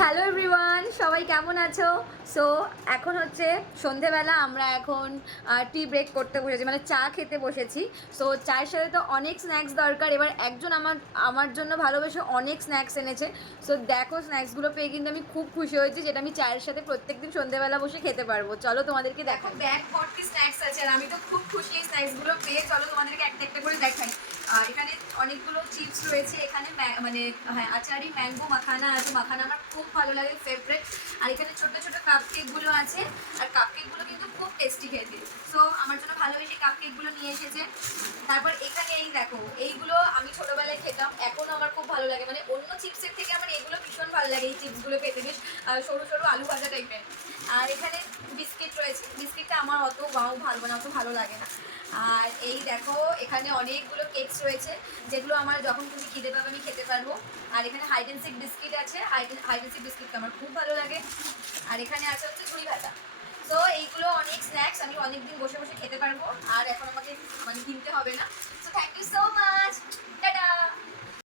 Hello everyone, সবাই কেমন আছো? সো এখন হচ্ছে সন্ধেবেলা, আমরা এখন টি ব্রেক করতে বসেছি, মানে চা খেতে বসেছি। সো চায়ের সাথে তো অনেক স্ন্যাক্স দরকার। এবার একজন আমার আমার জন্য ভালোবেসে অনেক স্ন্যাক্স এনেছে। সো দেখো, স্ন্যাক্সগুলো পেয়ে কিন্তু আমি খুব খুশি হয়েছি, যেটা আমি চায়ের সাথে প্রত্যেকদিন সন্ধেবেলা বসে খেতে পারবো। চলো তোমাদেরকে দেখো, ব্যাগ ভর্তি স্ন্যাক্স আছে আর আমি তো খুব খুশি এই স্ন্যাক্সগুলো পেয়ে। চলো তোমাদেরকে একটা একটা করে দেখাই। এখানে অনেকগুলো চিপস রয়েছে, এখানে মানে হ্যাঁ আচারি ম্যাঙ্গো মাখানা আছে, মাখানা আমার খুব ভালো লাগে, ফেভারিট। আর এখানে ছোট ছোট কাপ কেকগুলো আছে, আর কাপ কেকগুলো কিন্তু খুব টেস্টি খেতে। সো আমার জন্য ভালোবেসে কাপ কেকগুলো নিয়ে এসেছে। তারপর এখানে এই দেখো, এইগুলো আমি ছোটবেলায় খেতাম, এখনও আমার খুব ভালো লাগে, মানে অন্য চিপসের থেকে আমার এগুলো ভীষণ ভালো লাগে। এই চিপসগুলো খেতে বেশ সরু সরু আলু ভাজা টাইপের। আর এখানে বিস্কিট রয়েছে, বিস্কিটটা আমার অত ভালো না, অত ভালো লাগে না। আর এই দেখো, এখানে অনেকগুলো কেকস রয়েছে, যেগুলো আমার যখন তুমি খিদে পাবে আমি খেতে পারবো। আর এখানে হাইড অ্যান্ড সিক বিস্কিট আছে, হাইড অ্যান্ড সিক বিস্কিটটা আমার খুব ভালো লাগে। আর এখানে আছে হচ্ছে ঝুড়ি ভাজা। তো এইগুলো অনেক স্ন্যাক্স, আমি অনেকদিন বসে বসে খেতে পারবো, আর এখন আমাকে মানে কিনতে হবে না। So thank you so much, tata.